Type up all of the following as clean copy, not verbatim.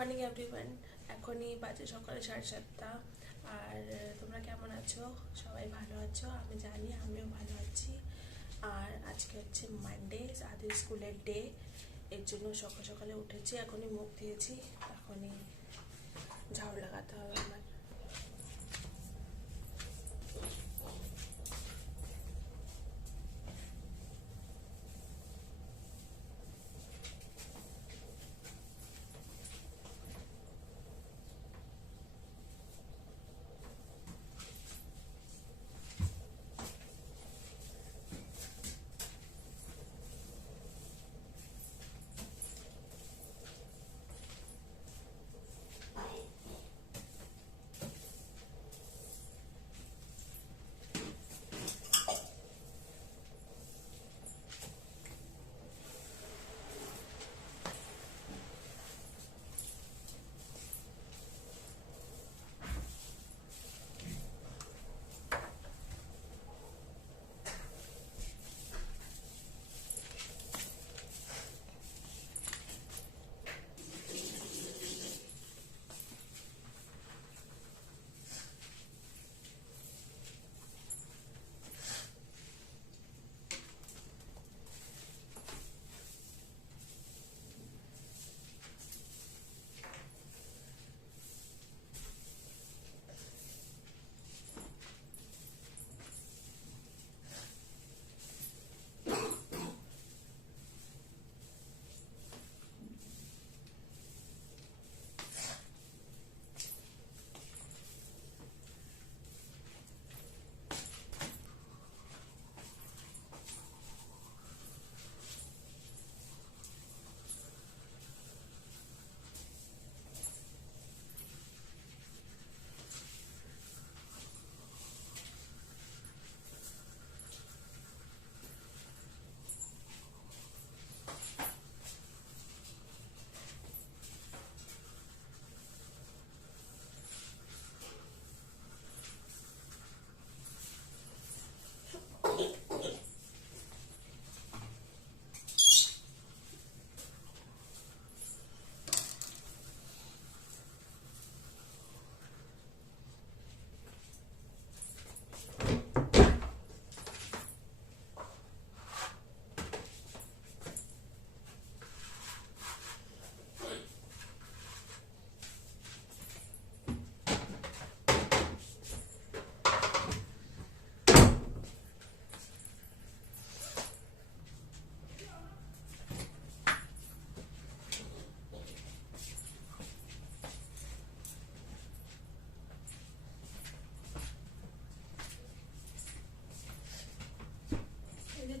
Morning everyone. এখনই বাজে সকালে 7:30। আর তোমরা কেমন আছো? সবাই ভালো আছো? আমি জানি আমিও ভালো আছি। আর আজকে হচ্ছে মানডে, আদির স্কুলের ডে। এর জন্য সকাল সকালে উঠেছি, এখনই মুখ দিয়েছি, এখনই ঝাড়ু লাগাতে হবে আমার।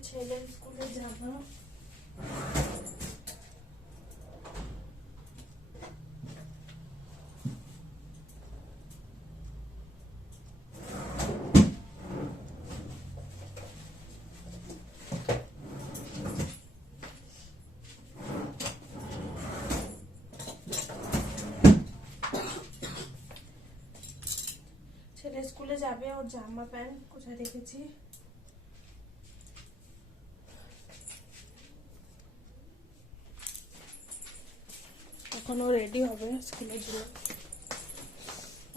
ছেলের স্কুলে যাবো। ছেলে স্কুলে যাবে, ওর জামা প্যান্ট কোথায় রেখেছি। এখন ও রেডি হবে স্কুলের জন্য,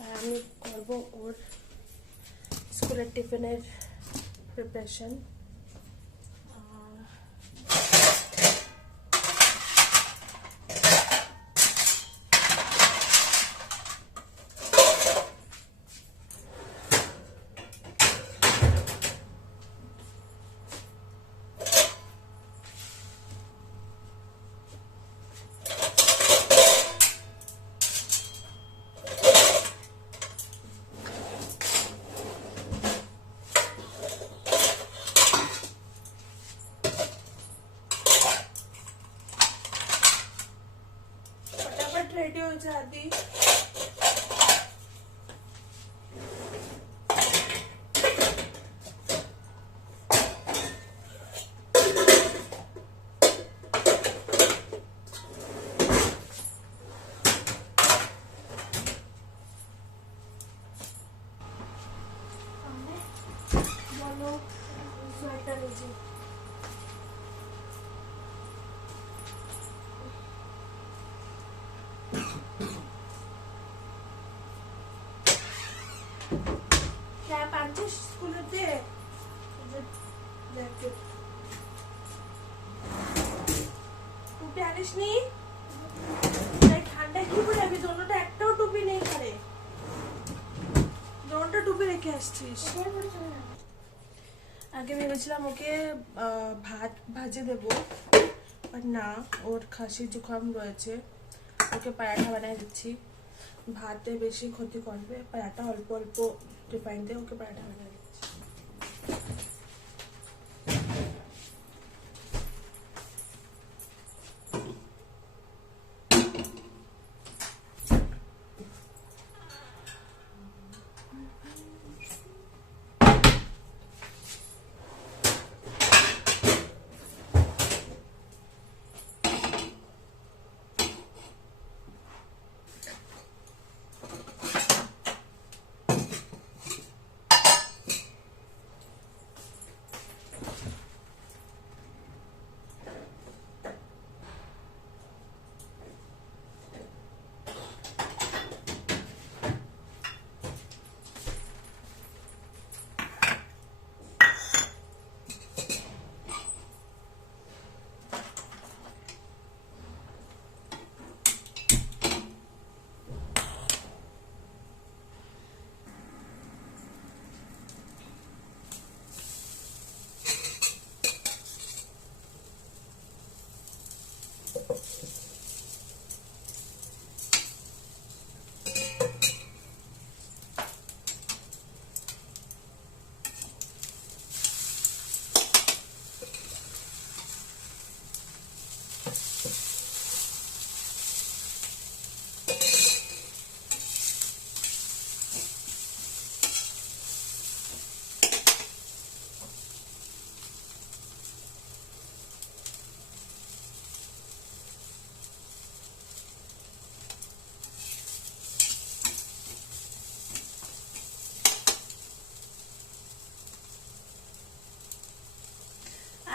আর আমি করবো ওর স্কুলের টিফিনের প্রিপারেশন। रेडी हो जाती। बोलो स्वेटर लीजिए। ক্যাপ আনছিস স্কুলেতে? টুপি আনিস নি? ঠান্ডা কি বলে আমি দোনোটা একটাও টুপি নেই ঘরে, দোনোটা টুপি রেখে আসছিস। আগে ভেবেছিলাম ওকে ভাত ভাজে দেবো, বাট না, ওর খাসি জুকাম রয়েছে, ওকে পরাঠা বানিয়ে দিচ্ছি। ভাতে বেশি ক্ষতি করবে, পরাঠা অল্প অল্প রিফাইন দিয়ে ওকে পরাঠা বানিয়ে দিচ্ছি।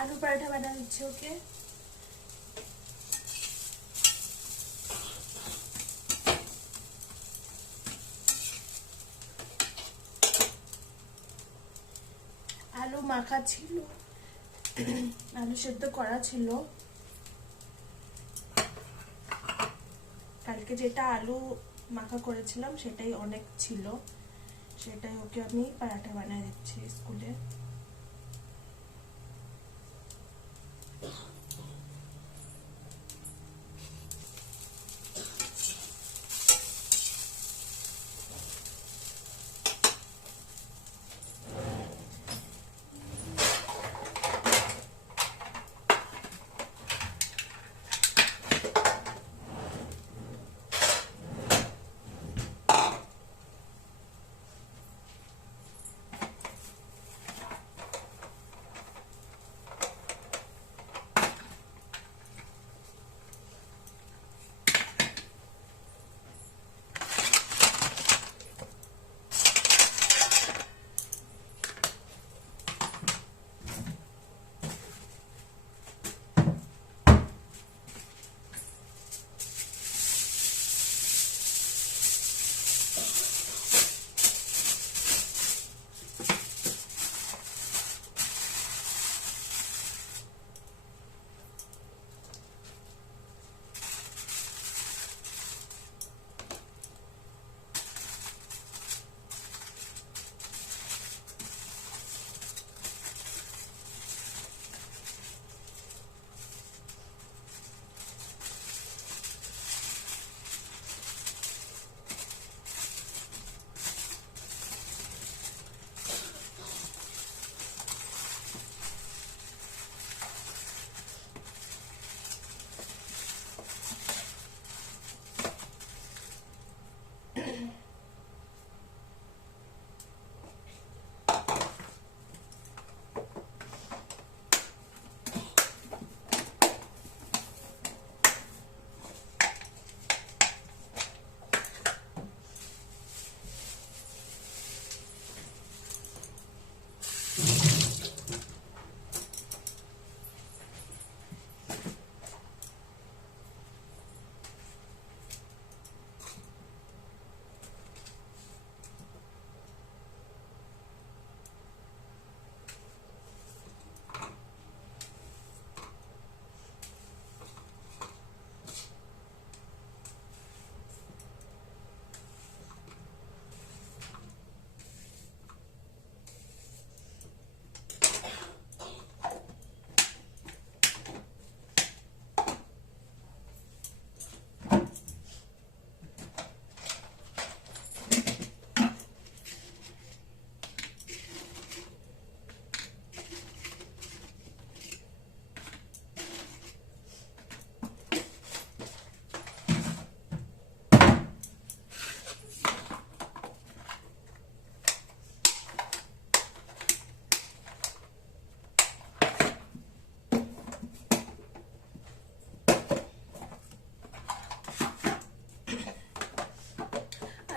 आलू पराठा बना दिच्छी ओके। आलू माखा छिलो, आलू सेদ্ধ करा छिलो, কালকে যেটা আলু মাখা করেছিলাম সেটাই অনেক ছিল, সেটাই ওকে আমি পরাঠা বানিয়ে দিচ্ছি স্কুলে।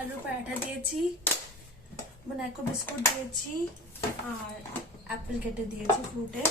আলুর পরাঠা দিয়েছি, ন্যাকো বিস্কুট দিয়েছি আর অ্যাপেল কেটে দিয়েছি ফ্রুটে।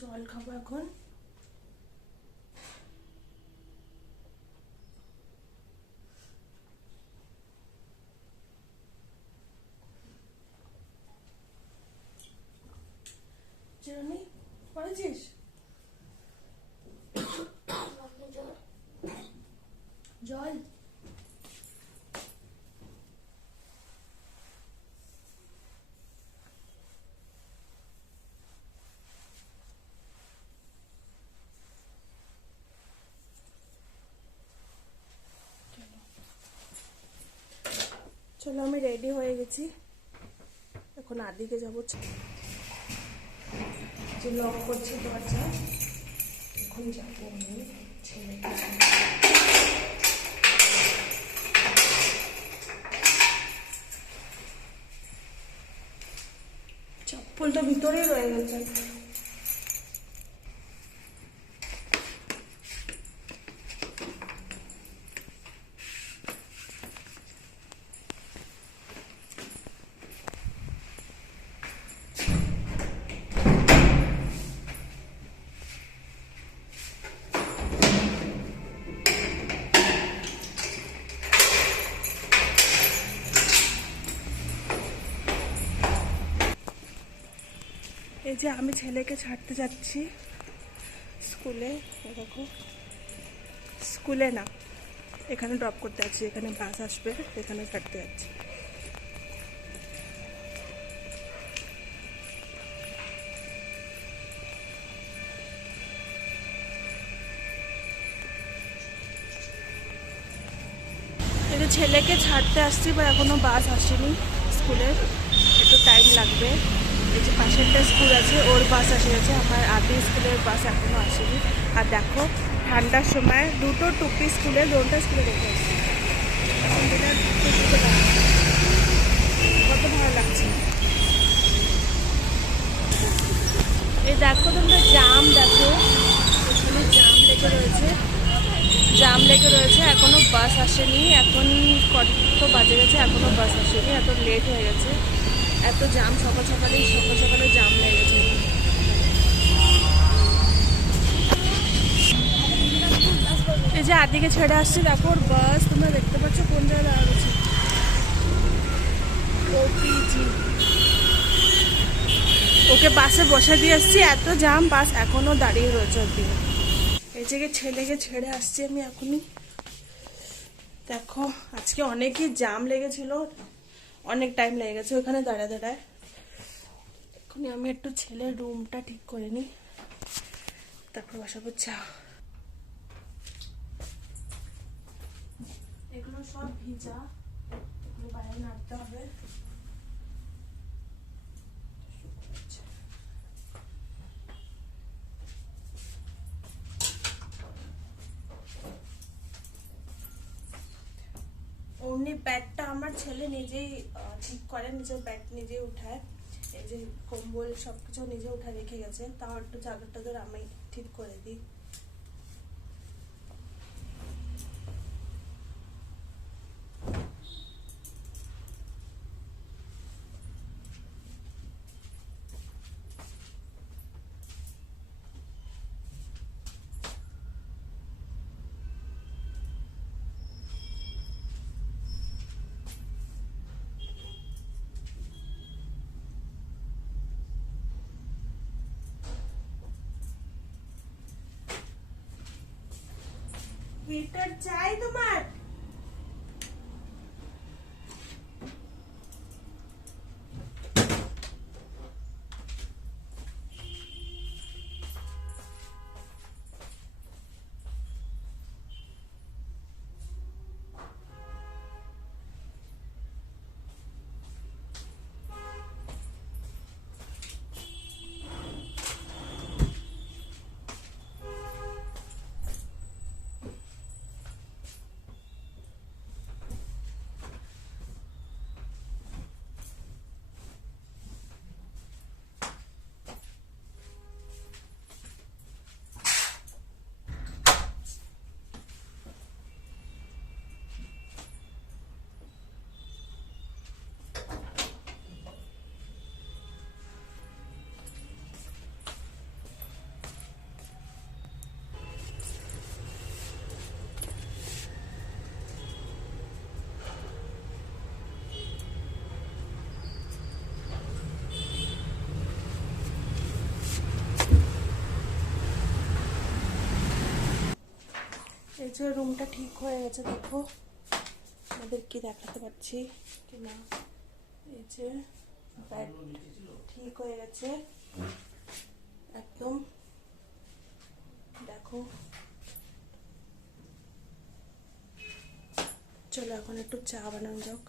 জল খাবো এখন। চিরুনি পড়েছিস? জল চলো, আমি রেডি হয়ে গেছি, এখন আদিকে যাবো। যে লক করছি দরজা, এখন যাবো আমি ছেলেকে। চপ্পল তো ভিতরেই রয়ে গেছে। এই যে আমি ছেলেকে ছাড়তে যাচ্ছি স্কুলে। দেখো, স্কুলে না, এখানে ড্রপ করতে যাচ্ছি, এখানে বাস আসবে, এখানে ছাড়তে যাচ্ছি। এই যে ছেলেকে ছাড়তে আসছি, বা এখনো বাস আসেনি স্কুলের, একটু টাইম লাগবে। এই যে পাশেরটা স্কুল আছে, ওর বাস এসে গেছে, আমার আদি স্কুলের বাস এখনো আসেনি। আর দেখো, ঠান্ডার সময় দুটো টুপি স্কুলে, দোনটা স্কুলে রেখে আসছি। কত ভালো লাগছে। এই দেখো তোমরা, জাম দেখো, এখানে জাম লেগে রয়েছে, এখনো বাস আসেনি। এখন কত বাজে গেছে, এখনো বাস আসেনি, এত লেট হয়ে গেছে। এত জাম, সকাল সকালে জাম লেগেছে। এই যে আদিকে ছেড়ে আসছে, দেখো ওর বাস, তোমরা দেখতে পাচ্ছ কোন জায়গায় দাঁড়াচ্ছে, ওপিজি। ওকে বাসে বসে দিয়ে আসছি, এত জাম, বাস এখনো দাঁড়িয়ে রয়েছে ওর দিকে। এই জায়গায় ছেলেকে ছেড়ে আসছি আমি এখনই। দেখো, আজকে অনেকই জাম লেগেছিল, অনেক টাইম লেগে গেছে ওখানে দাঁড়ায়। এখনই আমি একটু ছেলের রুমটা ঠিক করে নিই, তারপর বসাবো চা। এগুলো সব ভিজা, এগুলো বাইরে নাড়তে হবে। ও এমনি ব্যাটটা আমার ছেলে নিজেই ঠিক করে, নিজের ব্যাট নিজেই উঠায়, এই যে কম্বল সবকিছু নিজে উঠে রেখে গেছে, তাও একটু চাদর টাদর আমি ঠিক করে দিই। হিটার চাই তোমার? এই যে রুমটা ঠিক হয়ে গেছে, দেখো আমাদের কি দেখাতে পাচ্ছি কিনা। এই যে ব্যাড ঠিক হয়ে গেছে একদম, দেখো। চলো এখন একটু চা বানানো যাক।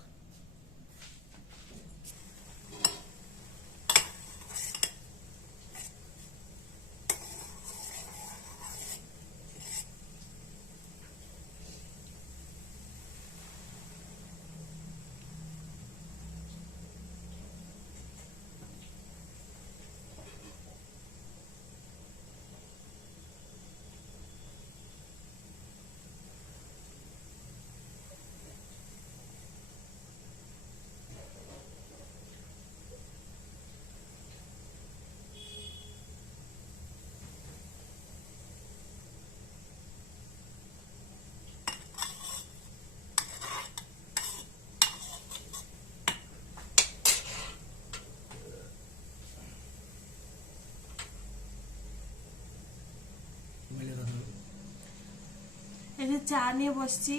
এই যে চা নিয়ে বসছি,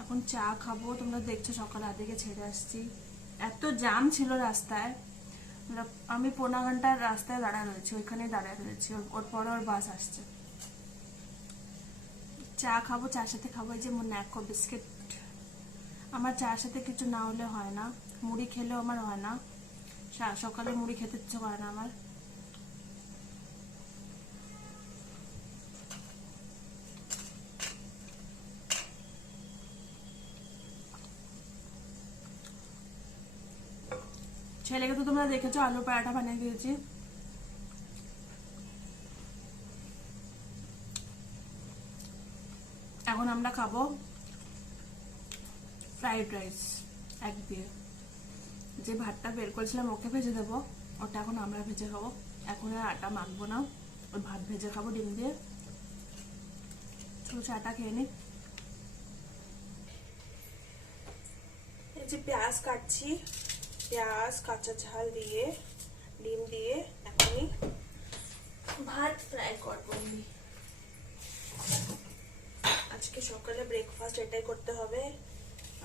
এখন চা খাবো। তোমরা দেখছো সকাল আধেকে ছেড়ে আসছি, এত জ্যাম ছিল রাস্তায়। আমি 15 ঘন্টার রাস্তায় দাঁড়ায় রয়েছি, ওইখানে দাঁড়ায় রয়েছি, ওর পরে ওর বাস আসছে। চা খাবো, চার সাথে খাবো এই যে ন্যাকো বিস্কিট। আমার চার সাথে কিছু না হলে হয় না, মুড়ি খেলেও আমার হয় না, সকালে মুড়ি খেতে ইচ্ছে করে না আমার। ছেলেকে তো তোমরা দেখেছো আলু পরাঠা বানিয়ে দিয়েছি। এখন আমরা খাবো ফ্রাইড রাইস এক দিয়ে। যে ভাতটা বের করেছিলাম ওকে ভেজে দেবো, ওটা এখন আমরা ভেজে খাবো। এখন আর আটা মাখবো না, ওই ভাত ভেজে খাবো ডিম দিয়ে। চলো চাটা খেয়ে নি। এই যে পেঁয়াজ কাটছি, পেঁয়াজ কাঁচা ঝাল দিয়ে ডিম দিয়ে এখনই ভাত ফ্রাই করবো। আজকে সকালে ব্রেকফাস্ট এটাই করতে হবে।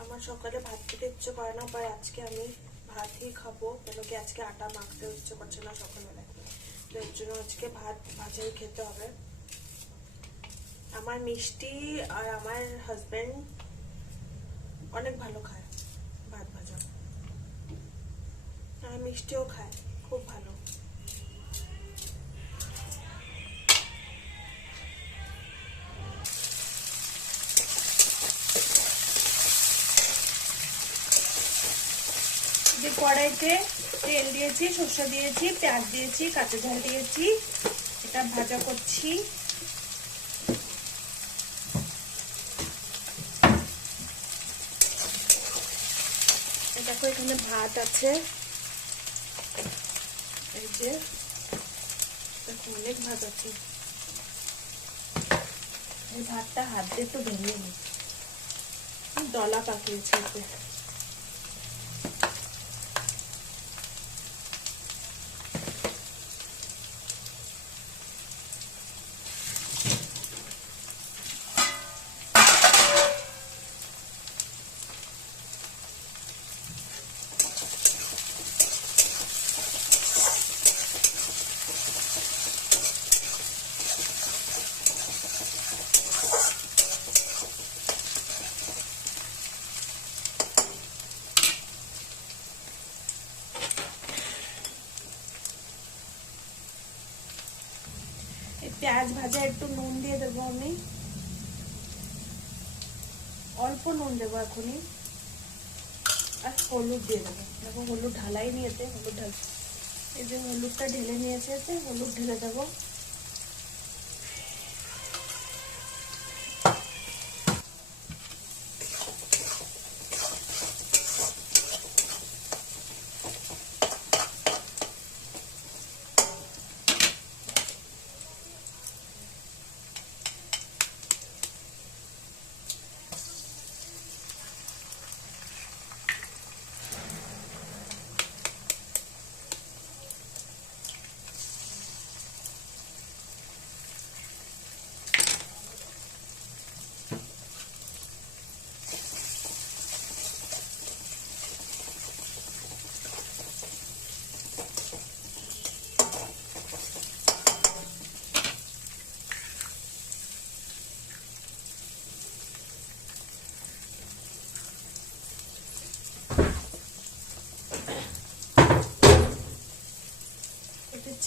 আমার সকালে ভাত খেতে ইচ্ছে করে না, বাট আজকে আমি ভাতই খাবো, কেন কি আজকে আটা মাখতে ইচ্ছে করছে না সকালবেলায়, তো এর জন্য আজকে ভাত ভাজাই খেতে হবে। আমার মিষ্টি আর আমার হাজবেন্ড অনেক ভালো খায় ভাত ভাজা, আর মিষ্টিও খায় খুব ভালো। কড়াইতে তেল দিয়েছি, সরষে দিয়েছি, পেঁয়াজ দিয়েছি, কাঁচা ঝাল দিয়েছি। এটা ভাজা করছি। দেখো এখানে ভাত আছে, এই যে দেখো অনেক ভাত আছে। এই ভাতটা হাত দিয়ে একটু ভেঙে নি, দলা পাকিয়েছে। পেঁয়াজ ভাজা একটু নুন দিয়ে দেবো আমি, অল্প নুন দেবো এখনই, আর হলুদ দিয়ে দেবো। দেখো হলুদ ঢালাই নিয়েছে, হলুদ ঢাল, এই যে হলুদটা ঢেলে নিয়েছে, হলুদ ঢেলে দেবো।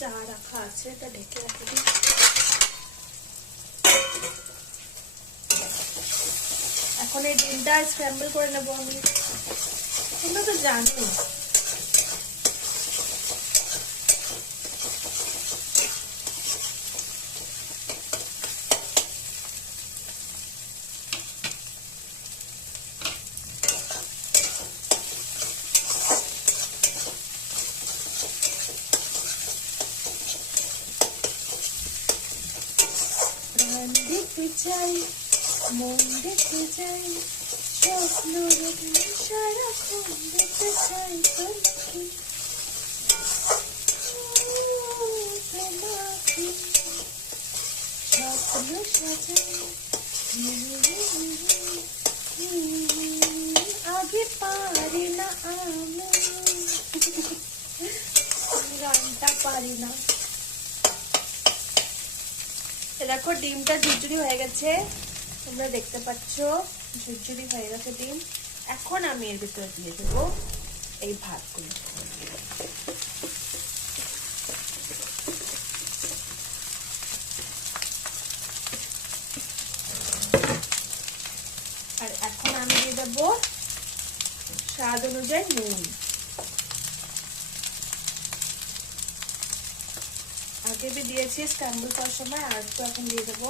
চা রাখা আছে, এটা ঢেকে রাখি দিই। এখন এই ডিমটা স্ক্র্যাম্বল করে নেবো আমি। তোমরা তো জানো দেখতে চাই, মন দেখতে চাই, স্বপ্ন দেখে সারাক্ষণ দেখতে চাই তোমাকে, তোমাকে স্বপ্ন সাজাই আগে পারি না আমি, গানটা পারি না। দেখো ডিমটা ঝুরঝুরি হয়ে গেছে, তোমরা দেখতে পাচ্ছ ঝুরঝুরি হয়ে গেছে ডিম। এখন আমি এর ভিতরে দিয়ে দেবো এই ভাতগুলো। আর এখন আমি দিয়ে দেবো স্বাদ অনুযায়ী নুন। আগে भी দিয়েছি স্ক্র্যাম্বল করার সময়, আর তো এখন দিয়ে দেবো।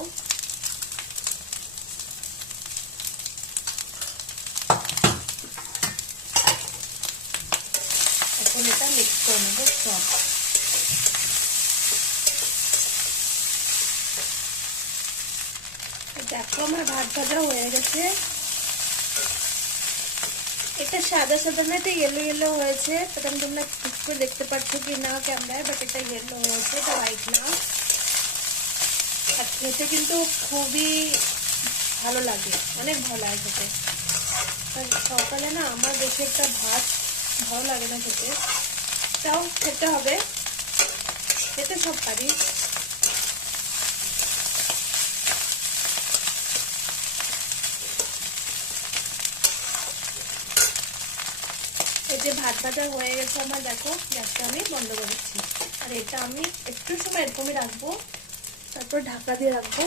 এখন এটা মিক্স করে নেবো সব। দেখো আমার ভাত ভাজা হয়ে গেছে। এটা সাদা সাদা না, এটা ইয়েলো ইয়েলো হয়েছে। তখন তোমরা একটু দেখতে পাচ্ছ কি না ক্যামেরায়, বাট এটা ইয়েলো হয়েছে, এটা হোয়াইট না। আর খেতে কিন্তু খুবই ভালো লাগে, অনেক ভালো লাগে খেতে। সকালে না আমার বেশি একটা ভাত ভালো লাগে না খেতে, তাও খেতে হবে, খেতে সব পারি। এই যে ভাত ভাজা হয়ে গেছে আমার, দেখো গ্যাসটা আমি বন্ধ করে দিচ্ছি। আর এটা আমি একটু সময় এরকমই রাখবো, তারপর ঢাকা দিয়ে রাখবো,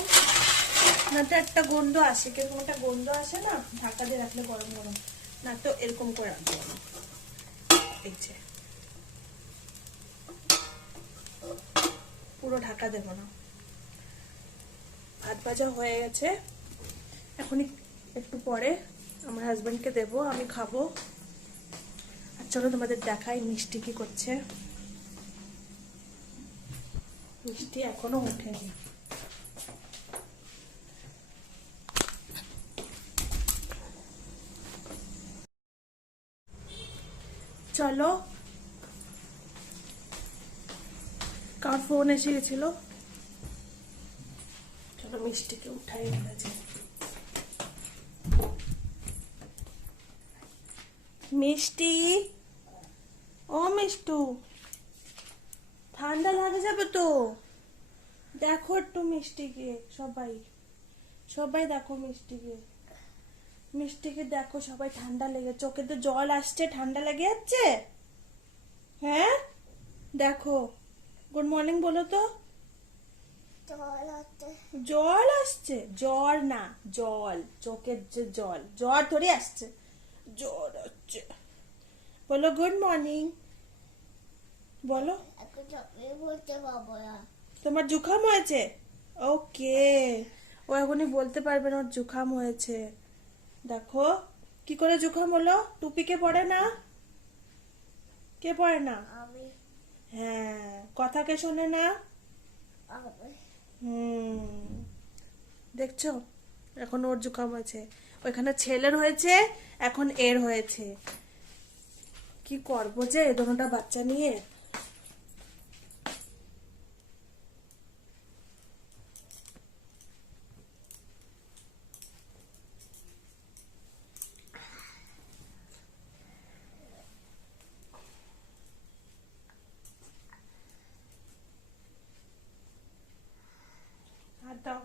না তো একটা গন্ধ আসে, কিরকম একটা গন্ধ আসে না ঢাকা দিয়ে রাখলে গরম গরম, না তো এরকম করে রাখবো। এই যে পুরো ঢাকা দেব না। ভাত ভাজা হয়ে গেছে, এখনই একটু পরে আমার হাজবেন্ডকে দেব, আমি খাবো। আর চলো তোমাদের দেখাই মিষ্টি কি করছে। মিষ্টি এখনো ওঠেনি। চলো, কার ফোন এসে গেছিল, চলো মিষ্টিকে উঠাই গেছে। মিষ্টি, ও মিষ্টু, ঠান্ডা লাগে যাবে তো, দেখো একটু মিষ্টিকে, সবাই সবাই দেখো মিষ্টিকে, মিষ্টিকে দেখো সবাই, ঠান্ডা লেগে, চোখে তো জল আসছে, ঠান্ডা লেগে যাচ্ছে। হ্যাঁ দেখো, গুড মর্নিং বলো তো। জল আসছে, জ্বর না জল, চোখের যে জল, জ্বর ধরে আসছে, জ্বর হচ্ছে। বলো গুড মর্নিং, বলো। তোমার জুখাম হয়েছে? ওকে, ও এখনই বলতে পারবে না ওর জুখাম হয়েছে। দেখো কি করে জুখাম হলো। টুপি কে পড়ে না? কে পড়ে না? হ্যাঁ, কথা কে শোনে না? দেখছো, এখন ওর জুখাম হয়েছে, ওইখানে ছেলের হয়েছে, এখন এর হয়েছে। কি করবো যে দোনোটা বাচ্চা নিয়ে। হাত দাও।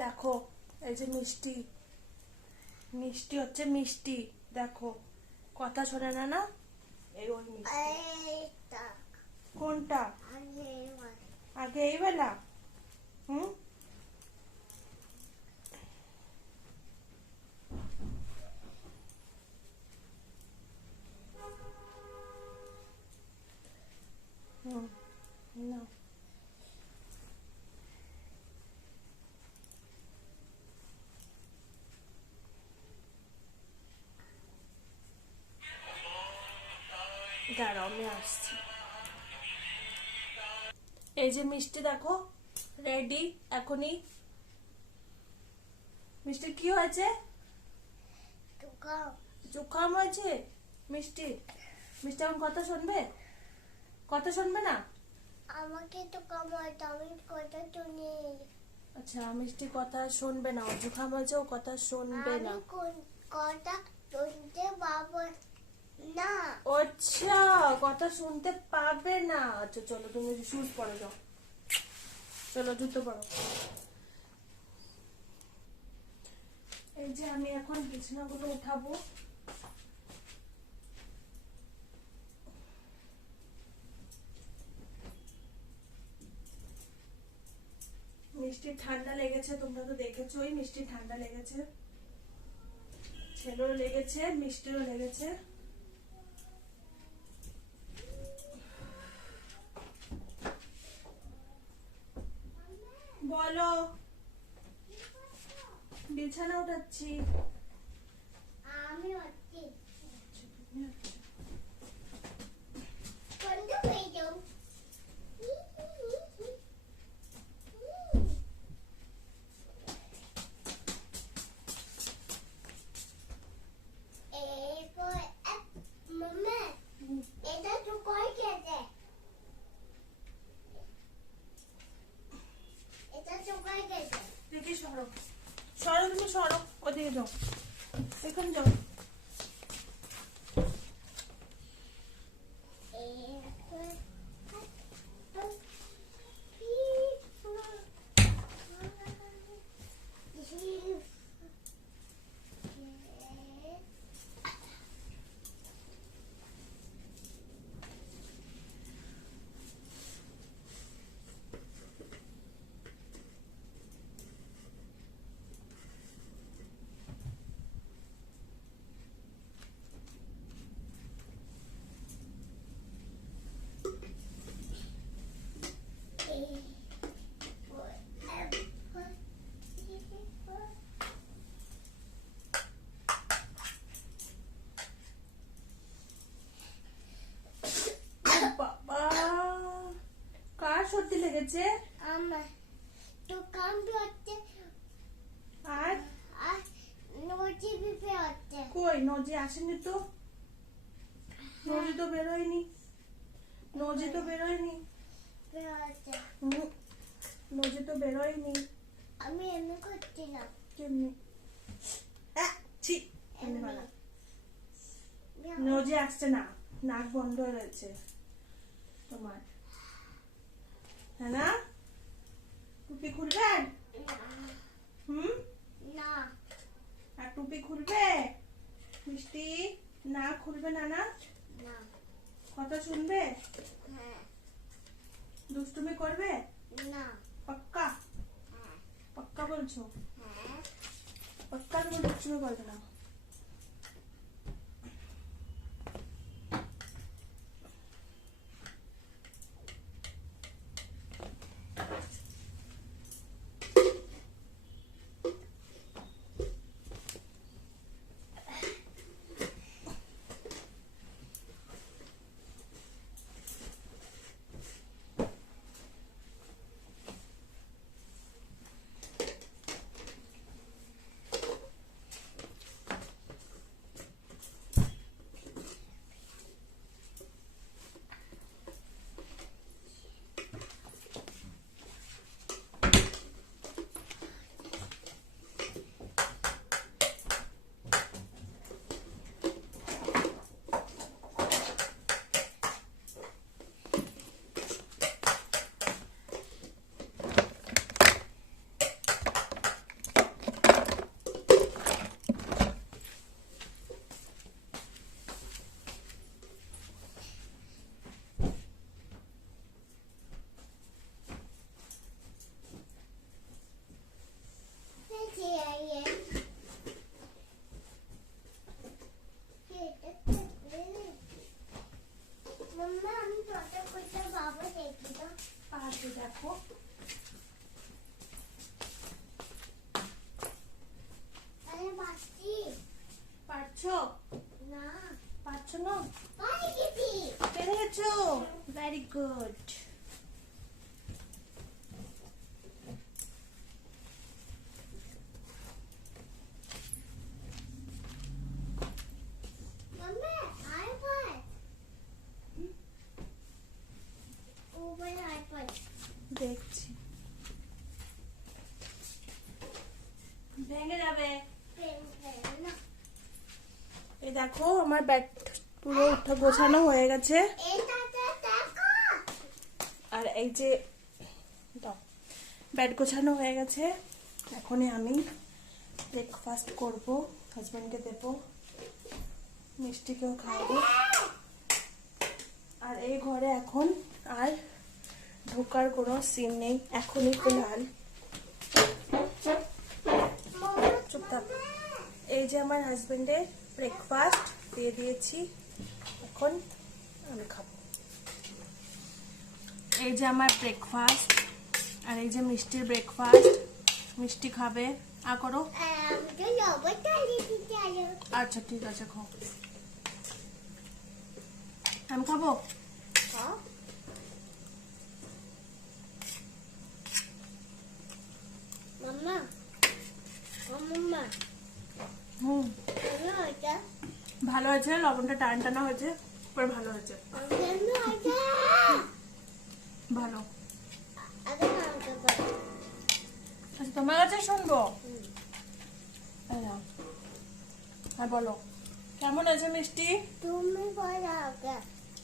দেখো এই যে মিষ্টি, মিষ্টি হচ্ছে মিষ্টি, দেখো কথা শোনে না, না এই ওই মিষ্টি। কোনটা? আগে এই বেলা। হুম, হুম, না দাঁড়াও আমি আসছি। এই যে মিষ্টি দেখো রেডি এখনই। মিষ্টি কি হয়েছে? জুকাম হয়েছে মিষ্টি। মিষ্টি এখন কথা শুনবে? কথা শুনবে না? আমাকে তো কম হয়তো, আমি কথা শুনি। আচ্ছা, মিষ্টি কথা শুনবে না, ওর জুকাম হয়েছে, ও কথা শুনবে না। আমি কথা শুনতে পাবো না। আচ্ছা, কথা শুনতে পাবে না। আচ্ছা চলো তুমি শুজ পরে যাও, চলো জুতো পরো। এই যে আমি এখন বিছানাগুলো উঠাবো। মিষ্টি ঠান্ডা লেগেছে, তোমরা তো দেখেছোই, মিষ্টি ঠান্ডা লেগেছে, ছেলেরও লেগেছে, মিষ্টিরও লেগেছে। বলো। বিছানা উঠাচ্ছি। আমি হচ্ছি বন্ধ হয়ে যাও। মম্মা এটা তো কই গেছে? এটা তো কই গেছে? দেখি সরো, সরো তুমি সরো, ওদিকে যাও, এখন যাও। হয়েছে? আমার তো কাম হচ্ছে আর আর নজি পিপে হচ্ছে কই নজি আসেনি তো? নজি তো বেরোয়নি। নজি তো বেরোয়নি। হচ্ছে হুম, নজি তো বেরোয়নি। আমি এমনি করছি না কেমনি? ছি, এমনি বানা। নজি আসছে না, নাক বন্ধ হয়ে রয়েছে তোমার। হ্যাঁ না? টুপি খুলবেন? হুম, না আর টুপি খুলবে? মিষ্টি না খুলবে না? না না কথা শুনবে? হ্যাঁ দুষ্টুমি করবে? না পাক্কা? হ্যাঁ পাক্কা বলছো? হ্যাঁ পাক্কা তুমি দুষ্টুমি করবে না? মাম্মা আমি ছোট করতে বাবা দেখি তো পাশে দেখো। আরে বাচ্চি পারছো? না পারছো না? পারি গেছি পেরে গেছো? Very good. Mamma iPad open iPad দেখছি। ভেঙে যাবে। পেন না এই দেখো আমার ব্যাগ পুরো উঠা গোছানো হয়ে গেছে। এটাতে দেখো আর এই যে দাও, ব্যাগ গোছানো হয়ে গেছে। এখনই আমি ব্রেকফাস্ট করব, হাজবেন্ডকে দেবো, মিষ্টিকেও খাওয়াবো। আর এই ঘরে এখন আর ঢোকার কোনো সিন নেই এখনই ফিলহাল। চুপ থাক। এই যে আমার হাজবেন্ডের ব্রেকফাস্ট দিয়ে দিয়েছি, এখন আমি খাবো। এই যে আমার ব্রেকফাস্ট, আর এই যে মিষ্টির ব্রেকফাস্ট। মিষ্টি খাবে? করো। আমি তো লবণ চালিয়ে দিতে আলো আচ্ছা ঠিক আছে, খাও। আমি খাবো। মাম্মা মাম্মা হুম, কেন এটা ভালো হয়েছে, লবণটা টান টানা হয়েছে, পরে ভালো হয়েছে, কেন এটা ভালো। আগে আমাকে বল আচ্ছা তোমার কাছে শুনবো। এই নাও। হ্যাঁ বলো, কেমন হয়েছে মিষ্টি? তুমি বলো আগে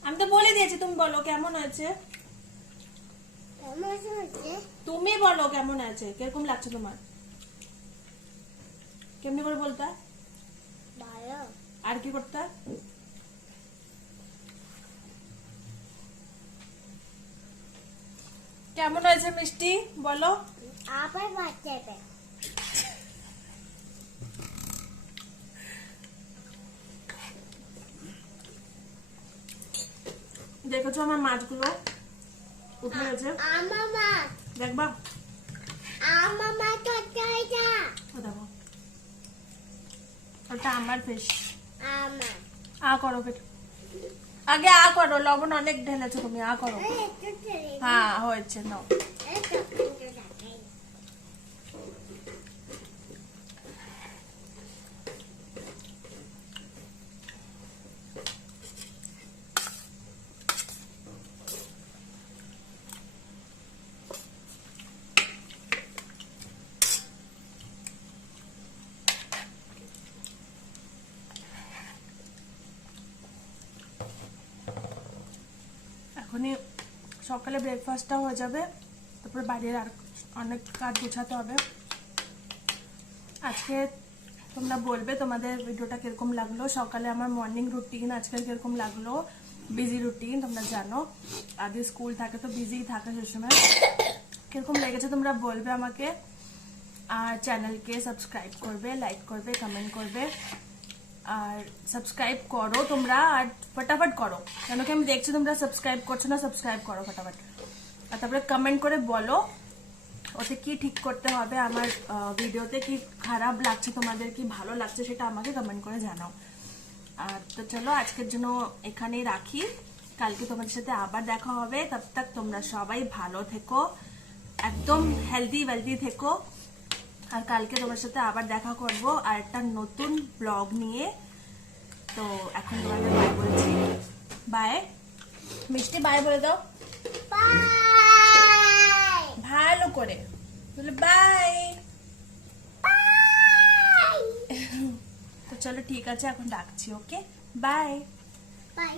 আমি তো বলে দিয়েছি, তুমি বলো কেমন হয়েছে। কেমন হচ্ছে তুমি বলো কেমন আছে, কিরকম লাগছে তোমার? কেমনি করে বলতা? ভালো আর কি করতা? কেমন হয়েছে মিষ্টি বলো। আবার বাচ্চাটা দেখেছো আমার মাছগুলো উঠে গেছে, আমার মা দেখবা? আমার মা তো চাইটা ও দেখো, ওটা আমার ফিশ। আমার করো কেটে, আগে আ করো, লবণ অনেক ঢেলেছো তুমি, আ করো। এই একটু ছেড়ে দিই। হ্যাঁ হয়েছে, নাও। এই তো, কিন্তু দেখাই। এখনই সকালে ব্রেকফাস্টটা হয়ে যাবে, তারপরে বাড়ির আর অনেক কাজ গোছাতে হবে। আজকে তোমরা বলবে তোমাদের ভিডিওটা কিরকম লাগলো, সকালে আমার মর্নিং রুটিন আজকে কিরকম লাগলো, বিজি রুটিন তোমরা জানো, আগে স্কুল থাকে তো বিজি থাকে সবসময়, কিরকম লেগেছে তোমরা বলবে আমাকে। আর চ্যানেলকে সাবস্ক্রাইব করবে, লাইক করবে, কমেন্ট করবে, আর সাবস্ক্রাইব করো তোমরা, আর ফটাফট করো, কেন কি আমি দেখছি তোমরা সাবস্ক্রাইব করছো না, সাবস্ক্রাইব করো ফটাফট। আর তারপরে কমেন্ট করে বলো ওতে কি ঠিক করতে হবে, আমার ভিডিওতে কি খারাপ লাগছে তোমাদের, কি ভালো লাগছে সেটা আমাকে কমেন্ট করে জানাও। আর তো চলো আজকের জন্য এখানেই রাখি, কালকে তোমাদের সাথে আবার দেখা হবে। তব তক তোমরা সবাই ভালো থেকো, একদম হেলদি ওয়েলদি থেকো। আর কালকে তোমার সাথে আবার দেখা করব আর একটা নতুন ব্লগ নিয়ে। তো এখন তোমাদের বাই বলছি, বাই। মিষ্টি বাই বলে দাও বাই ভালো করে, বলে বাই। বাই তো চলো ঠিক আছে, এখন রাখছি, ওকে, বাই। বাই